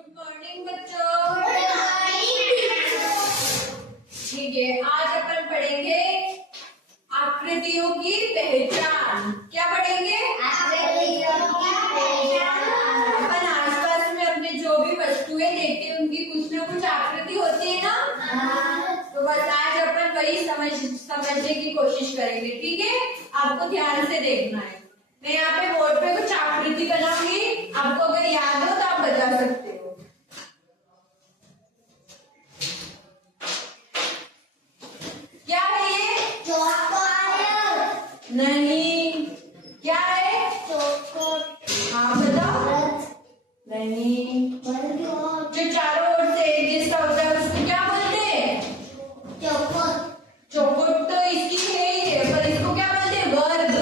Good morning बच्चों। ठीक है, आज अपन पढ़ेंगे आकृतियों की पहचान। क्या पढ़ेंगे? आकृतियों की पहचान। अपन आसपास में अपने जो भी वस्तुएं देखते हैं उनकी कुछ ना कुछ आकृति होती है ना। तो बस आज अपन वही समझने की कोशिश करेंगे। ठीक है, आपको ध्यान से देखना है। मैं यहाँ पे बोर्ड पे कुछ आकृति बनाऊंगी, आपको अगर याद हो तो आप बता सकते हो। क्या है ये? चौकोर। नहीं। क्या है? चौकोर। हाँ बताओ। नहीं। जो चारों ओर से एक जैसा होता है उसको क्या बोलते हैं? चौकोर। चौकोर तो इसकी है ही है, पर इसको क्या बोलते हैं? वर्ग।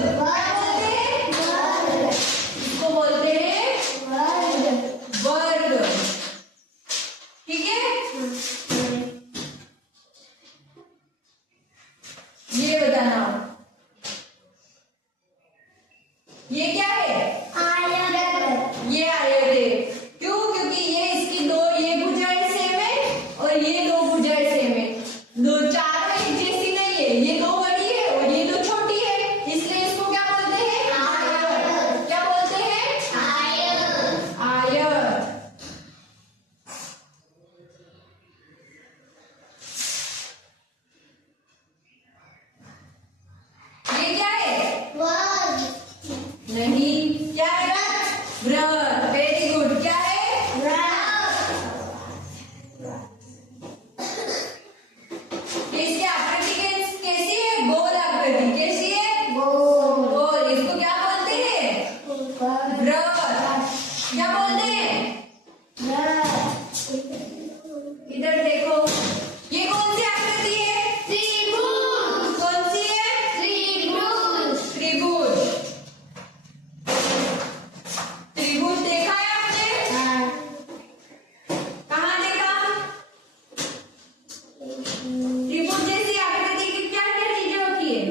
इसको बोलते हैं वर्ग। ठीक है, ये बताना ये क्या है? आयत। ये आयत है। क्यों? क्योंकि ये इसकी दो ये भुजाएं सेम है और ये दो भुजाएं सेम है। दो चार एक जैसी नहीं है, ये दो बड़ी है और ये दो छोटी है, इसलिए इसको क्या बोलते हैं? आयत। क्या बोलते हैं? आयत। आयत। ये क्या है? वर्ग। नहीं। क्या है? वृत्त। Very good. क्या है? इसकी आकृति कैसी है? गोल आकृति। कैसी है? गोल। इसको क्या बोलते हैं? वृत्त। क्या बोलते हैं? इधर देखो, ये कौन सी आकृति है? कौन सी है? त्रिभुज। त्रिभुज देखा है आपने? कहाँ देखा? त्रिभुज जैसी आकृति की क्या क्या चीजें होती है?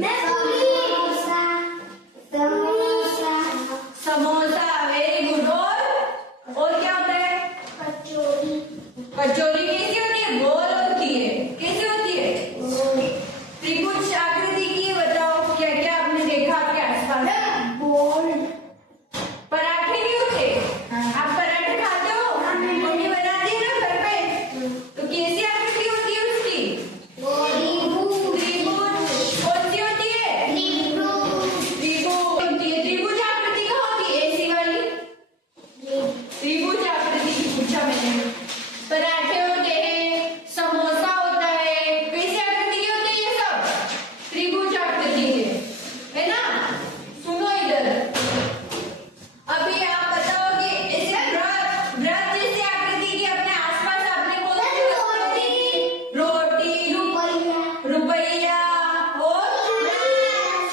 समोसा। Very good. और क्या होता है? कचौरी कैसी होती है? गोल होती है। कैसी होती है? त्रिभुज आकृति की बताओ, क्या क्या आपने देखा आपके आसपास? पराठे नहीं होते? आप पराठे खाते हो? मम्मी बनाती है ना घर पे, तो कैसी आकृति होती है उसकी? त्रिभुज। कौन सी होती है? त्रिभुज होती है। त्रिभुज आकृति का होती है ऐसी वाली त्रिभुज आकृति की पूछा मैंने। पराठे होते हैं, समोसा होता है, कैसी आकृति के होते हैं ये सब? त्रिभुज आकृति के, है ना। सुनो इधर, अभी आप बताओ कि ऐसे वृत्त जैसी आकृति की अपने आसपास आपने कौन सी वस्तु देखी? रोटी, रुपया और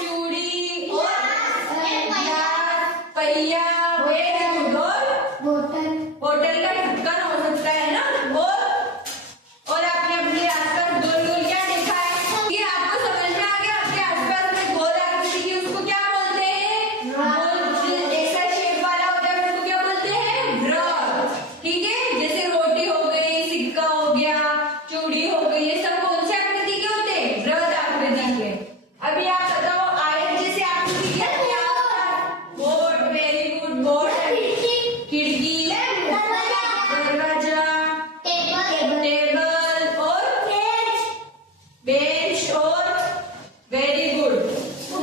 चूड़ी और गिलास, पहिया। Very good. होटल का ढक्कन हो सकता है ना। और आपने अपने आसपास गोल गोल क्या देखा है? ये आपको समझ में आ गया? आपके आसपास में गोल आकृति की उसको क्या बोलते हैं? गोल ऐसा शेप वाला होता है उसको क्या बोलते हैं? वृत्त। ठीक है, जैसे रोटी हो गई, सिक्का हो गया, चूड़ी हो गई, ये सब कौन सी आकृति के होते हैं? वृत्त आकृति के। अभी आप बताओ आयत जैसे आकृति के क्या होता है? बोर्ड। Very good. बोर्ड, खिड़की, दरवाजा, टेबल और बेंच और वेरी गुड।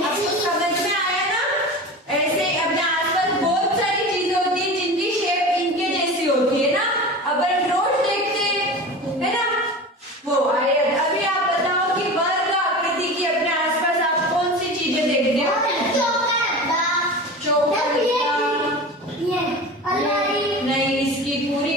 आपको समझ में आया ना? ऐसे अपने आसपास बहुत सारी चीजें होती है जिनकी शेप इनके जैसी होती है ना। अपन रोज देखते हैं, है ना, वो आयत। अभी आप बताओ कि वर्ग आकृति की अपने आसपास आप कौन सी चीजें देखते हो? चौका। नहीं, इसकी पूरी